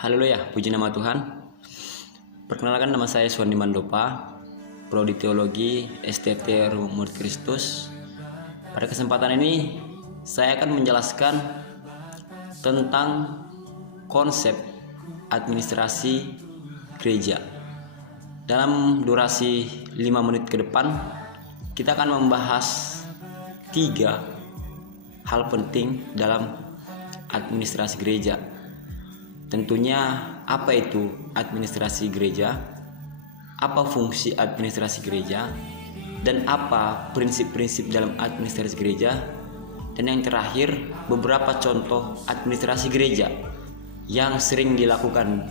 Haleluya, puji nama Tuhan. Perkenalkan, nama saya Suwandi Mandopa, Prodi Teologi STT Rumah Murid Kristus. Pada kesempatan ini saya akan menjelaskan tentang konsep administrasi gereja. Dalam durasi 5 menit ke depan, kita akan membahas 3 hal penting dalam administrasi gereja. Tentunya, apa itu administrasi gereja, apa fungsi administrasi gereja, dan apa prinsip-prinsip dalam administrasi gereja, dan yang terakhir, beberapa contoh administrasi gereja yang sering dilakukan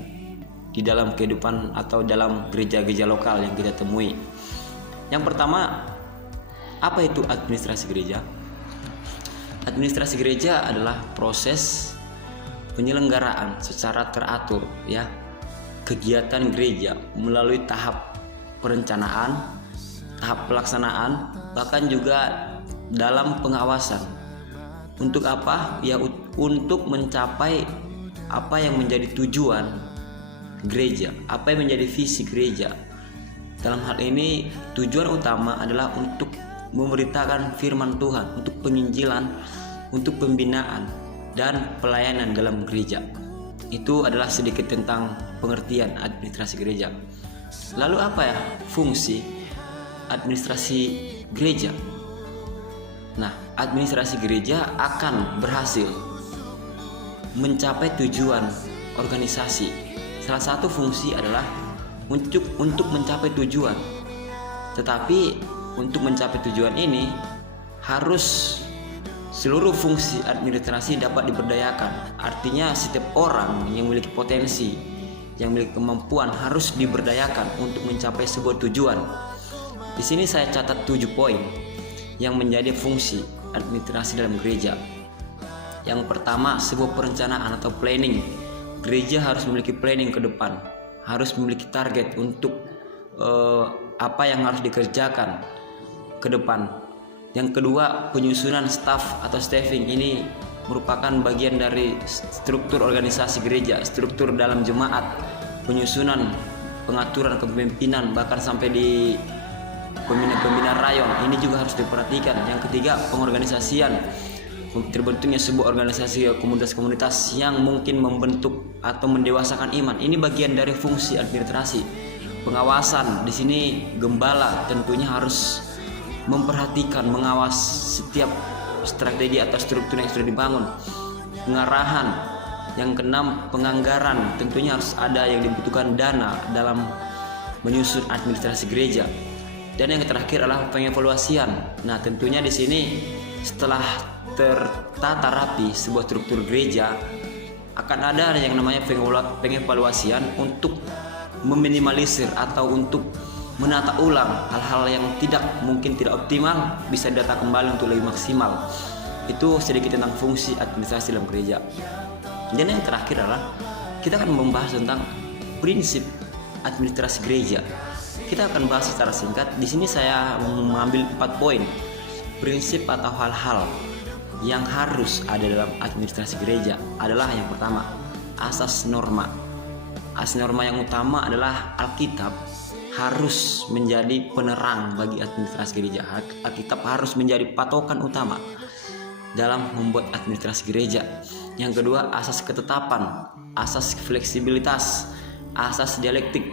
di dalam kehidupan atau dalam gereja-gereja lokal yang kita temui. Yang pertama, apa itu administrasi gereja? Administrasi gereja adalah proses penyelenggaraan secara teratur kegiatan gereja melalui tahap perencanaan, tahap pelaksanaan, bahkan juga dalam pengawasan. Untuk apa? Untuk mencapai apa yang menjadi tujuan gereja, apa yang menjadi visi gereja. Dalam hal ini tujuan utama adalah untuk memberitakan firman Tuhan, untuk penginjilan, untuk pembinaan dan pelayanan dalam gereja. Itu adalah sedikit tentang pengertian administrasi gereja. Lalu apa fungsi administrasi gereja? Nah, administrasi gereja akan berhasil mencapai tujuan organisasi. Salah satu fungsi adalah untuk mencapai tujuan. Tetapi untuk mencapai tujuan ini harus seluruh fungsi administrasi dapat diberdayakan. Artinya setiap orang yang memiliki potensi, yang memiliki kemampuan harus diberdayakan untuk mencapai sebuah tujuan. Di sini saya catat 7 poin yang menjadi fungsi administrasi dalam gereja. Yang pertama, sebuah perencanaan atau planning. Gereja harus memiliki planning ke depan, harus memiliki target untuk apa yang harus dikerjakan ke depan. Yang kedua, penyusunan staff atau staffing. Ini merupakan bagian dari struktur organisasi gereja, struktur dalam jemaat, penyusunan, pengaturan kepemimpinan, bahkan sampai di pembina rayon. Ini juga harus diperhatikan. Yang ketiga, pengorganisasian. Terbentuknya sebuah organisasi komunitas-komunitas yang mungkin membentuk atau mendewasakan iman. Ini bagian dari fungsi administrasi. Pengawasan, di sini gembala tentunya harus memperhatikan, mengawas setiap strategi atau struktur yang sudah dibangun. Pengarahan. Yang keenam, penganggaran. Tentunya harus ada yang dibutuhkan dana dalam menyusun administrasi gereja. Dan yang terakhir adalah pengevaluasian. Nah, tentunya di sini setelah tertata rapi sebuah struktur gereja, akan ada yang namanya pengevaluasian untuk meminimalisir atau untuk menata ulang hal-hal yang tidak optimal, bisa didata kembali untuk lebih maksimal. Itu sedikit tentang fungsi administrasi dalam gereja. Dan yang terakhir adalah kita akan membahas tentang prinsip administrasi gereja. Kita akan bahas secara singkat. Di sini saya mengambil 4 poin prinsip atau hal-hal yang harus ada dalam administrasi gereja. Adalah yang pertama, asas norma. Asas norma yang utama adalah Alkitab harus menjadi penerang bagi administrasi gereja. Alkitab harus menjadi patokan utama dalam membuat administrasi gereja. Yang kedua, asas ketetapan, asas fleksibilitas, asas dialektik.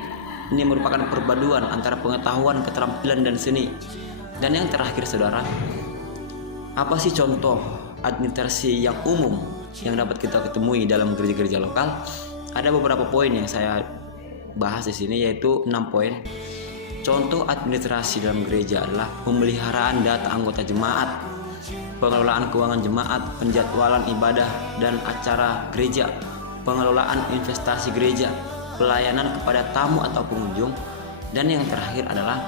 Ini merupakan perpaduan antara pengetahuan, keterampilan, dan seni. Dan yang terakhir, saudara, apa sih contoh administrasi yang umum yang dapat kita ketemui dalam gereja-gereja lokal? Ada beberapa poin yang saya bahas di sini, yaitu 6 poin. Contoh administrasi dalam gereja adalah pemeliharaan data anggota jemaat, pengelolaan keuangan jemaat, penjadwalan ibadah dan acara gereja, pengelolaan investasi gereja, pelayanan kepada tamu atau pengunjung, dan yang terakhir adalah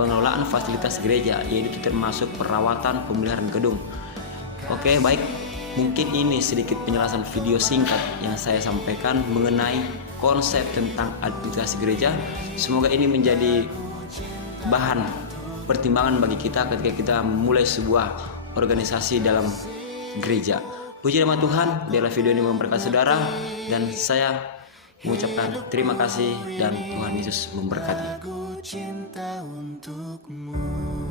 pengelolaan fasilitas gereja, yaitu termasuk perawatan pemeliharaan gedung. Oke, baik. Mungkin ini sedikit penjelasan video singkat yang saya sampaikan mengenai konsep tentang administrasi gereja. Semoga ini menjadi bahan pertimbangan bagi kita ketika kita memulai sebuah organisasi dalam gereja. Puji nama Tuhan, biarlah video ini memberkati saudara, dan saya mengucapkan terima kasih dan Tuhan Yesus memberkati. Aku cinta untukmu.